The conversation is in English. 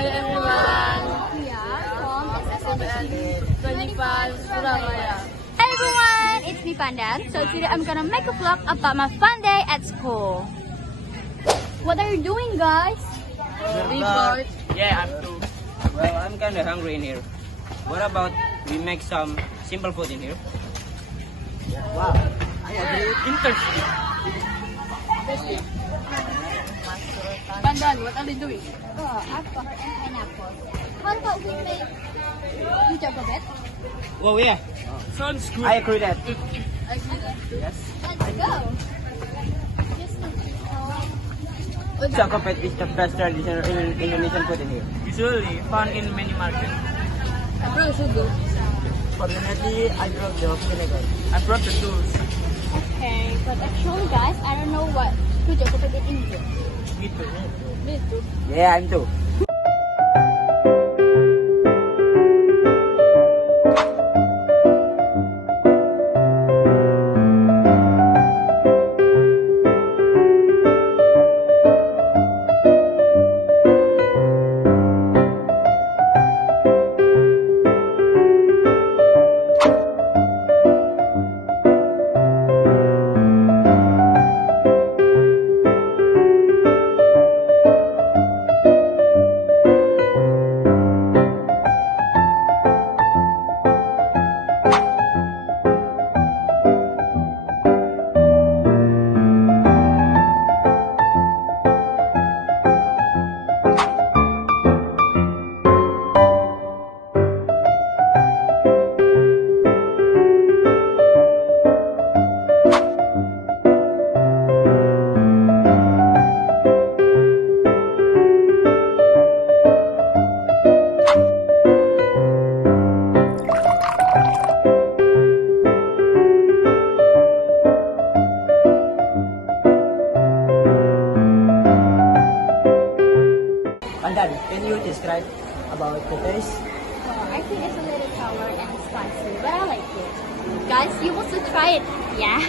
Hi everyone. We are from SSBN 25 Surabaya. Hi everyone, it's me Pandan. So today I'm gonna make a vlog about my fun day at school. What are you doing, guys? Report. Yeah, I'm too. Well, I'm kinda hungry in here. What about we make some simple food in here? Wow. I agree. Interesting. Pandan, what are you doing? Oh, apple and pineapple. How about we make Rujak Gobet? Oh yeah. Sounds good. I agree that. Yes. Let's go. Rujak Gobet is the best traditional Indonesian food in here. Usually found in many markets. Bro, sugar. Fortunately, I brought the vinegar. I brought the tools. Okay, but actually, guys, I don't know what Rujak Gobet is in English. Me too. Me too. Yeah, I'm too. Pandan, can you describe about the taste? Oh, I think it's a little sour and spicy, but I like it. Guys, you must try it. Yeah.